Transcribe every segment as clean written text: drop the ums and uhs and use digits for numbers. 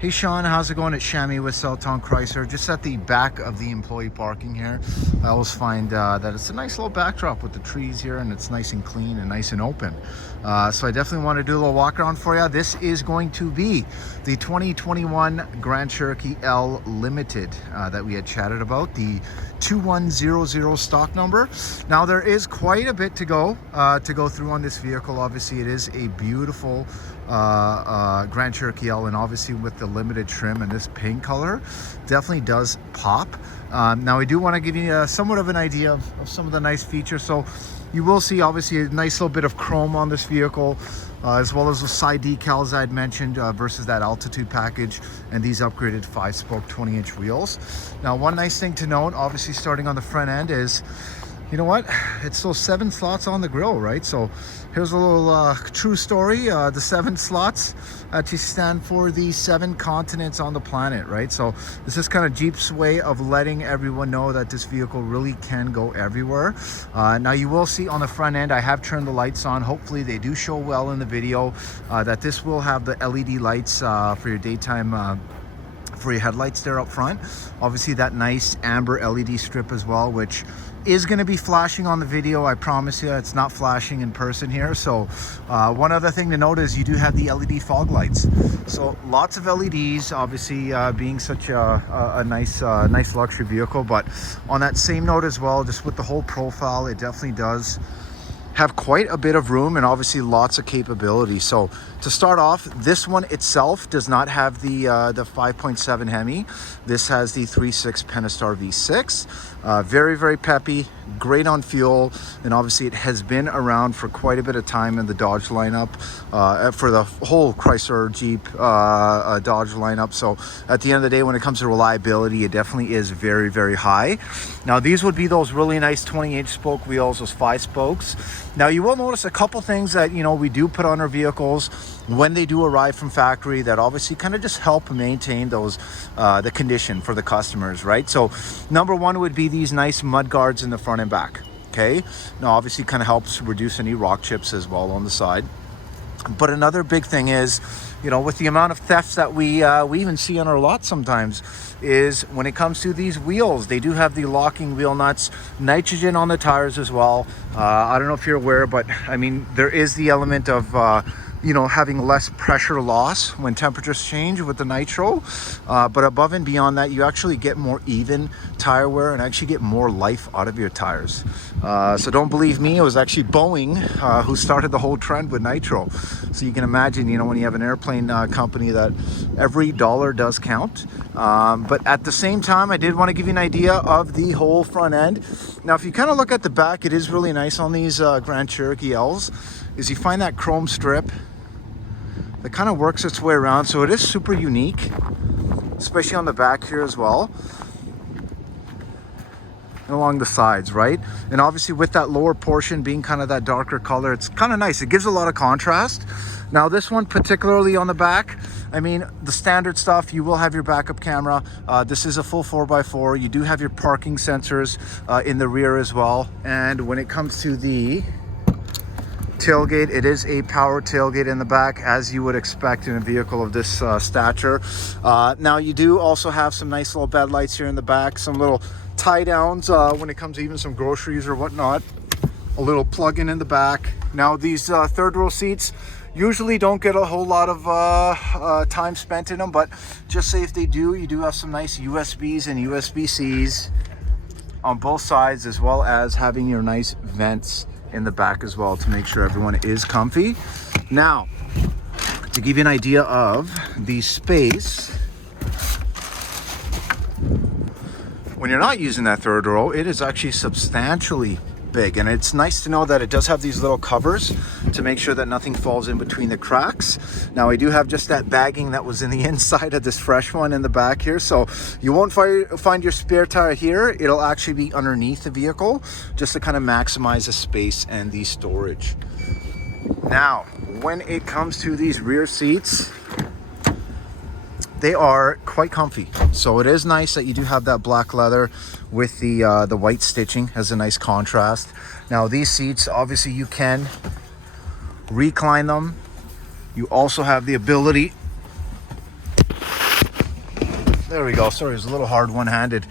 Hey Shawn, how's it going? It's Shammi with Southtown Chrysler, just at the back of the employee parking here. I always find that it's a nice little backdrop with the trees here, and it's nice and clean and nice and open. So I definitely want to do a little walk around for you. This is going to be the 2021 Grand Cherokee L Limited that we had chatted about, the 2100 stock number. Now there is quite a bit to go through on this vehicle. Obviously it is a beautiful Grand Cherokee L, and obviously with the limited trim and this pink color definitely does pop. Now I do want to give you somewhat of an idea of some of the nice features. So you will see obviously a nice little bit of chrome on this vehicle, as well as the side decals I'd mentioned versus that altitude package, and these upgraded 5-spoke 20-inch wheels. Now one nice thing to note, obviously starting on the front end, is you know what, it's those 7 slots on the grill, right? So here's a little true story. The 7 slots actually stand for the 7 continents on the planet, right? So this is kind of Jeep's way of letting everyone know that this vehicle really can go everywhere. Now you will see on the front end, I have turned the lights on. Hopefully they do show well in the video, that this will have the LED lights for your daytime for your headlights there up front. Obviously that nice amber LED strip as well, which is going to be flashing on the video. I promise you it's not flashing in person here. So one other thing to note is you do have the LED fog lights, so lots of LEDs, obviously being such a nice luxury vehicle. But on that same note as well, just with the whole profile, it definitely does have quite a bit of room and obviously lots of capability. So to start off, this one itself does not have the 5.7 Hemi. This has the 3.6 Pentastar V6. Very peppy, great on fuel, and obviously it has been around for quite a bit of time in the Dodge lineup, for the whole Chrysler Jeep Dodge lineup. So at the end of the day, when it comes to reliability, it definitely is very high. Now these would be those really nice 20-inch spoke wheels, those 5 spokes. Now you will notice a couple things that we do put on our vehicles when they do arrive from factory that obviously kind of just help maintain those the condition for the customers, right? So number one would be these nice mud guards in the front and back. Okay, now obviously kind of helps reduce any rock chips as well on the side. But another big thing is, with the amount of thefts that we even see on our lot sometimes, is when it comes to these wheels, they do have the locking wheel nuts, nitrogen on the tires as well. I don't know if you're aware, but I mean, there is the element of having less pressure loss when temperatures change with the nitro, but above and beyond that, you actually get more even tire wear and actually get more life out of your tires. So don't believe me, it was actually Boeing who started the whole trend with nitro. So you can imagine, when you have an airplane company, that every dollar does count. But at the same time, I did want to give you an idea of the whole front end. Now if you kind of look at the back, it is really nice on these Grand Cherokee L's, is you find that chrome strip that kind of works its way around. So it is super unique, especially on the back here as well, and along the sides, right? And obviously with that lower portion being kind of that darker color, it's kind of nice. It gives a lot of contrast. Now this one particularly on the back, I mean, the standard stuff, you will have your backup camera. This is a full 4x4. You do have your parking sensors in the rear as well. And when it comes to the tailgate, it is a power tailgate in the back, as you would expect in a vehicle of this stature. Now you do also have some nice little bed lights here in the back, some little tie downs when it comes to even some groceries or whatnot, a little plug-in in the back. Now these third row seats usually don't get a whole lot of time spent in them, but just say if they do, you do have some nice USBs and USB-Cs on both sides, as well as having your nice vents in the back as well to make sure everyone is comfy. Now, to give you an idea of the space, when you're not using that third row, it is actually substantially big, and it's nice to know that it does have these little covers to make sure that nothing falls in between the cracks. Now I do have just that bagging that was in the inside of this fresh one in the back here, so you won't find your spare tire here. It'll actually be underneath the vehicle, just to kind of maximize the space and the storage. Now when it comes to these rear seats, they are quite comfy. So it is nice that you do have that black leather with the white stitching as a nice contrast. Now these seats, obviously you can recline them. You also have the ability There we go. Sorry, it was a little hard one-handed.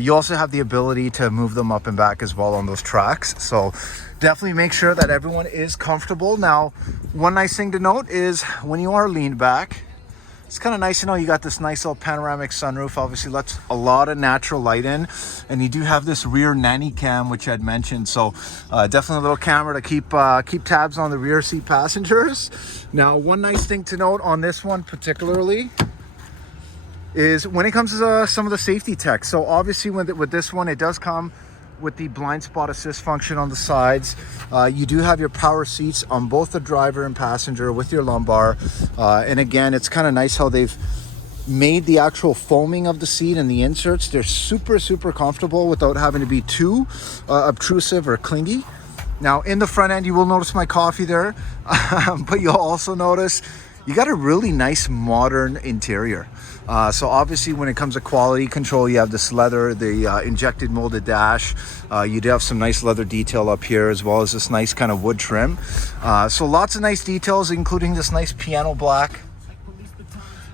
You also have the ability to move them up and back as well on those tracks. So definitely make sure that everyone is comfortable. Now, one nice thing to note is when you are leaned back, it's kind of nice to know you got this nice little panoramic sunroof. Obviously lets a lot of natural light in, and you do have this rear nanny cam, which I'd mentioned. So definitely a little camera to keep tabs on the rear seat passengers. Now, one nice thing to note on this one particularly is when it comes to some of the safety tech. So obviously with this one, it does come with the blind spot assist function on the sides. You do have your power seats on both the driver and passenger with your lumbar. And again, it's kind of nice how they've made the actual foaming of the seat and the inserts. They're super, super comfortable without having to be too obtrusive or clingy. Now in the front end, you will notice my coffee there, but you'll also notice you got a really nice modern interior. So obviously when it comes to quality control, you have this leather, the injected molded dash. You do have some nice leather detail up here, as well as this nice kind of wood trim. So lots of nice details, including this nice piano black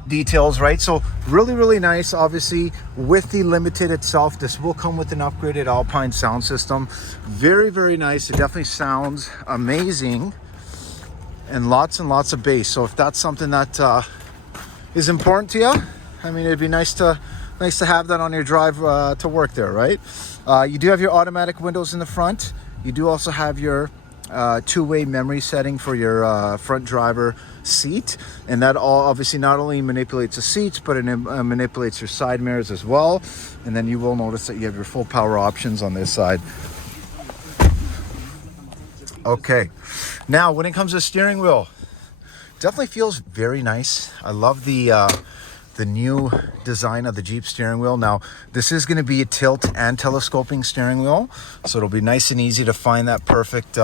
details, right? So really, really nice. Obviously with the Limited itself, this will come with an upgraded Alpine sound system. Very, very nice. It definitely sounds amazing. And lots of bass. So if that's something that is important to you, I mean, it'd be nice to have that on your drive to work there, right? You do have your automatic windows in the front. You do also have your two-way memory setting for your front driver seat, and that all obviously not only manipulates the seats, but it manipulates your side mirrors as well. And then you will notice that you have your full power options on this side. Okay, now when it comes to steering wheel, definitely feels very nice. I love the new design of the Jeep steering wheel. Now, this is going to be a tilt and telescoping steering wheel, so it'll be nice and easy to find that perfect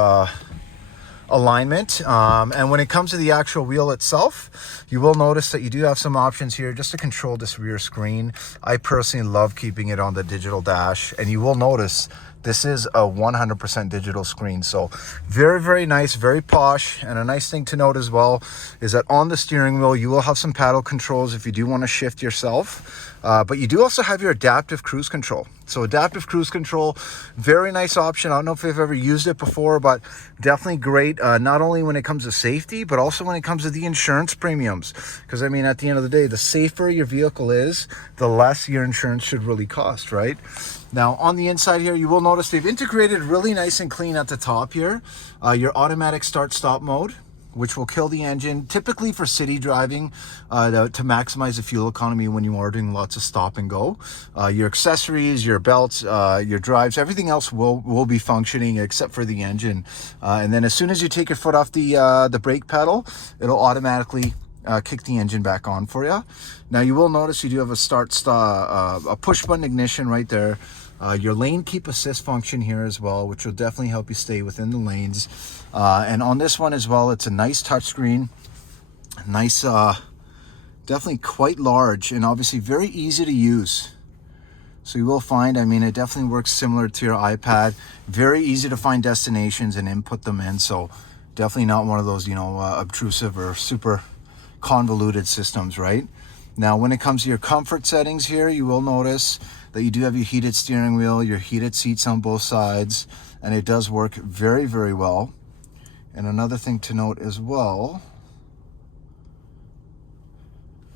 alignment. And when it comes to the actual wheel itself, you will notice that you do have some options here just to control this rear screen. I personally love keeping it on the digital dash, and you will notice this is a 100% digital screen. So very, very nice, very posh. And a nice thing to note as well is that on the steering wheel, you will have some paddle controls if you do want to shift yourself. But you do also have your adaptive cruise control. So adaptive cruise control, very nice option. I don't know if you've ever used it before, but definitely great. Not only when it comes to safety, but also when it comes to the insurance premiums. Because I mean, at the end of the day, the safer your vehicle is, the less your insurance should really cost, right? Now on the inside here, you will notice they've integrated really nice and clean at the top here. Your automatic start-stop mode, which will kill the engine, typically for city driving, to maximize the fuel economy when you are doing lots of stop and go. Your accessories, your belts, your drives, everything else will be functioning except for the engine. And then as soon as you take your foot off the brake pedal, it'll automatically kick the engine back on for you. Now you will notice you do have a push button ignition right there. Your lane keep assist function here as well, which will definitely help you stay within the lanes. And on this one as well, it's a nice touchscreen, nice, definitely quite large, and obviously very easy to use. So you will find, I mean, it definitely works similar to your iPad. Very easy to find destinations and input them in. So definitely not one of those, you know, obtrusive or super convoluted systems, right? Now, when it comes to your comfort settings here, you will notice that you do have your heated steering wheel, your heated seats on both sides, and it does work very, very well. And another thing to note as well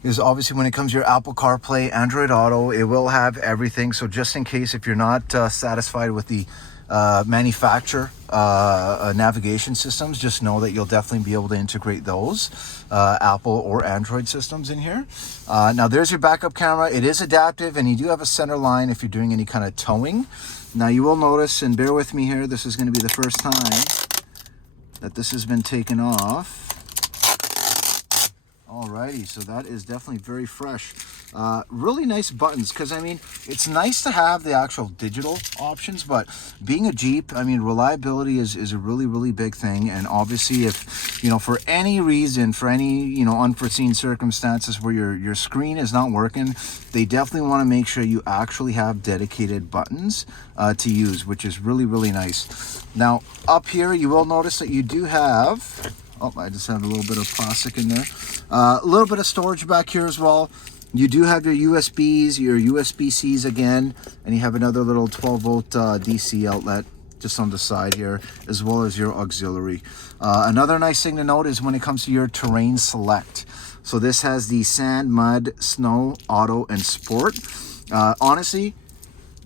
is obviously when it comes to your Apple CarPlay, Android Auto, it will have everything. So just in case if you're not satisfied with the manufacturer navigation systems, just know that you'll definitely be able to integrate those Apple or Android systems in here. Now there's your backup camera. It is adaptive, and you do have a center line if you're doing any kind of towing. Now you will notice, and bear with me here, this is going to be the first time that this has been taken off. Alrighty, so that is definitely very fresh. Really nice buttons, because I mean, it's nice to have the actual digital options, but being a Jeep, I mean, reliability is a really, really big thing. And obviously, if, you know, for any reason, for any, you know, unforeseen circumstances where your screen is not working, they definitely want to make sure you actually have dedicated buttons to use, which is really, really nice. Now, up here, you will notice that you do have, oh, I just have a little bit of plastic in there. A little bit of storage back here as well. You do have your USBs, your USB-Cs again, and you have another little 12-volt DC outlet just on the side here, as well as your auxiliary. Another nice thing to note is when it comes to your terrain select. So this has the sand, mud, snow, auto, and sport. Honestly,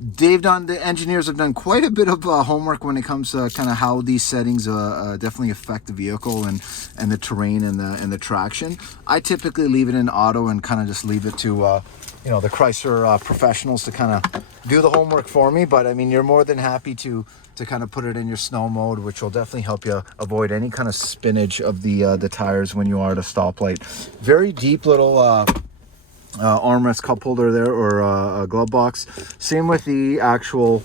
the engineers have done quite a bit of homework when it comes to kind of how these settings definitely affect the vehicle and the terrain and the traction. I typically leave it in auto and kind of just leave it to you know, the Chrysler professionals to kind of do the homework for me. But I mean, you're more than happy to kind of put it in your snow mode, which will definitely help you avoid any kind of spinnage of the tires when you are at a stoplight. Very deep little armrest cup holder there, or a glove box. Same with the actual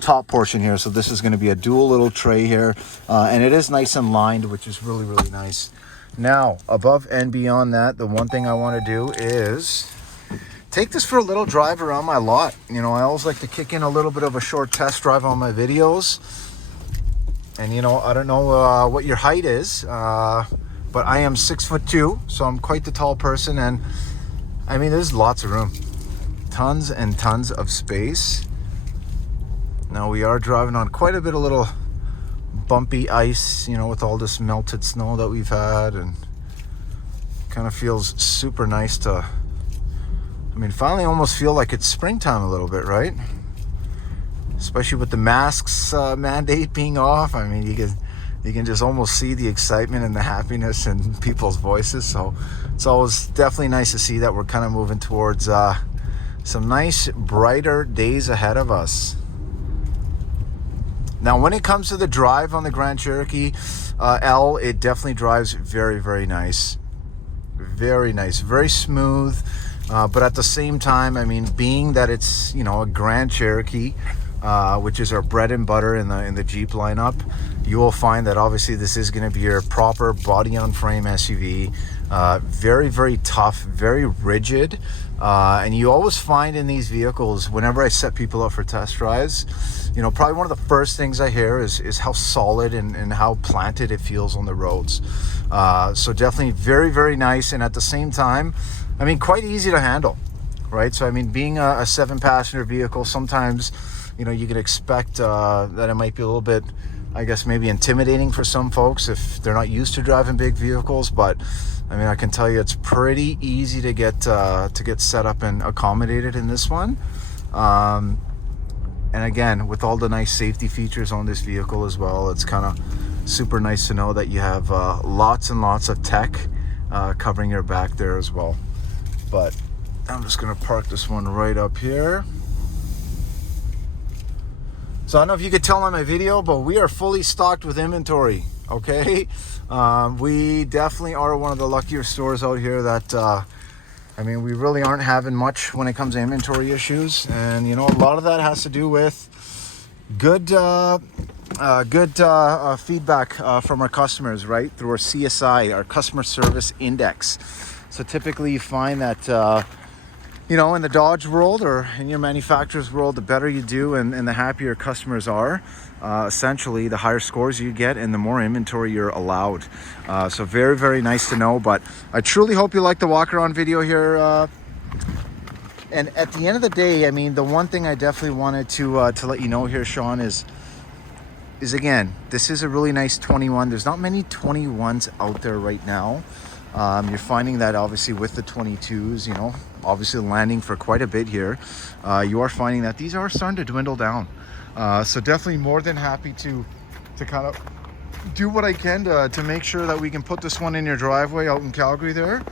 top portion here. So this is going to be a dual little tray here, and it is nice and lined, which is really, really nice. Now, above and beyond that, the one thing I want to do is take this for a little drive around my lot. You know, I always like to kick in a little bit of a short test drive on my videos. And you know, I don't know what your height is, but I am 6'2", so I'm quite the tall person, and I mean, there's lots of room, tons and tons of space. Now we are driving on quite a bit of little bumpy ice, you know, with all this melted snow that we've had, and kind of feels super nice to, I mean, finally almost feel like it's springtime a little bit, right? Especially with the masks mandate being off. I mean, you can just almost see the excitement and the happiness in people's voices. So it's always definitely nice to see that we're kind of moving towards some nice, brighter days ahead of us. Now, when it comes to the drive on the Grand Cherokee L, it definitely drives very, very nice. Very nice, very smooth. But at the same time, I mean, being that it's, you know, a Grand Cherokee, which is our bread and butter in the Jeep lineup, you will find that obviously this is going to be your proper body on frame SUV. Very, very tough, very rigid. And you always find in these vehicles, whenever I set people up for test drives, you know, probably one of the first things I hear is how solid and how planted it feels on the roads. So definitely very, very nice. And at the same time, I mean, quite easy to handle, right? So, I mean, being a 7-passenger vehicle, sometimes, you know, you could expect that it might be a little bit, I guess, maybe intimidating for some folks if they're not used to driving big vehicles. But I mean, I can tell you it's pretty easy to get set up and accommodated in this one. And again, with all the nice safety features on this vehicle as well, it's kind of super nice to know that you have lots and lots of tech covering your back there as well. But I'm just going to park this one right up here. So I don't know if you could tell on my video, but we are fully stocked with inventory, okay? We definitely are one of the luckier stores out here that, I mean, we really aren't having much when it comes to inventory issues. And, you know, a lot of that has to do with good feedback from our customers, right? Through our CSI, our customer service index. So typically you find that, you know, in the Dodge world or in your manufacturer's world, the better you do and the happier customers are, essentially the higher scores you get and the more inventory you're allowed. So very, very nice to know. But I truly hope you like the walk-around video here. And at the end of the day, I mean, the one thing I definitely wanted to let you know here, Shawn, is again, this is a really nice 21. There's not many 21s out there right now. You're finding that obviously with the 22s, you know, obviously landing for quite a bit here, you are finding that these are starting to dwindle down. So definitely more than happy to kind of do what I can to make sure that we can put this one in your driveway out in Calgary there.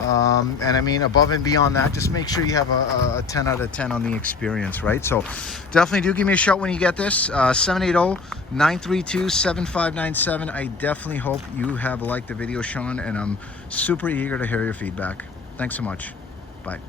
And I mean, above and beyond that, just make sure you have a 10 out of 10 on the experience, right? So definitely do give me a shout when you get this. 780-932-7597. I definitely hope you have liked the video, Shawn, and I'm super eager to hear your feedback. Thanks so much. Bye.